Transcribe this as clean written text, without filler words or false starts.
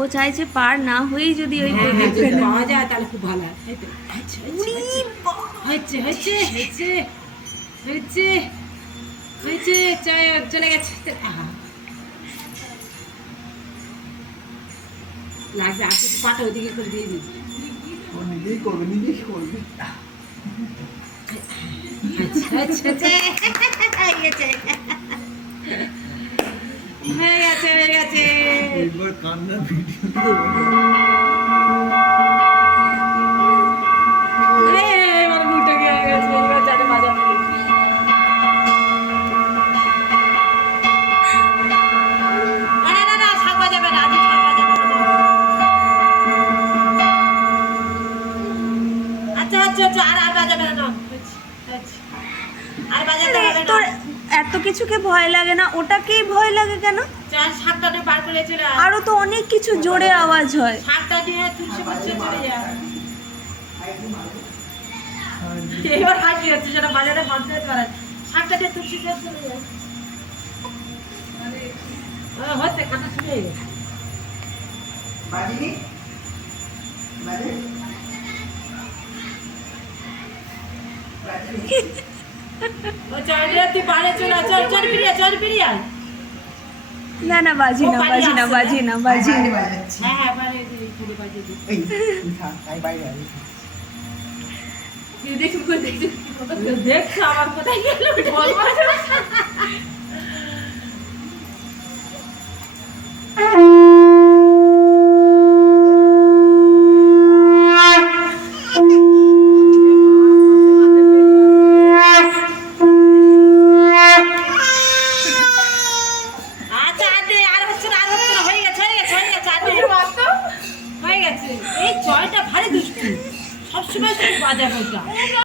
ও চাইছে পার না হয়েই যদি ওই পাওয়া যায় তাহলে খুব ভালো হয়। চলে গেছে। লাগবে আর কিছু পাটা ওদিকে করে দিয়ে দিবি। নিজেই করবে হয়ে গেছে। একবার কান্না ভিডিও তোর এত কিছুকে ভয় লাগে না, ওটাকেই ভয় লাগে কেন? আরো তো অনেক কিছু জোরে আওয়াজ হয়। এবার হাসি হচ্ছে সেটা বাজারে বাঁধতে পারে। শাকটা দিয়ে তুলসী চলে যায়। হচ্ছে কাটা শুনে বাজিনি বাজে তুই বাইরে চলে চল ফিরিয়ে না না বাজি না। হ্যাঁ বাইরে দেখছো আমার কোথায় গেল এই জয়টা ভারী দুষ্টু, সবসময় বাজার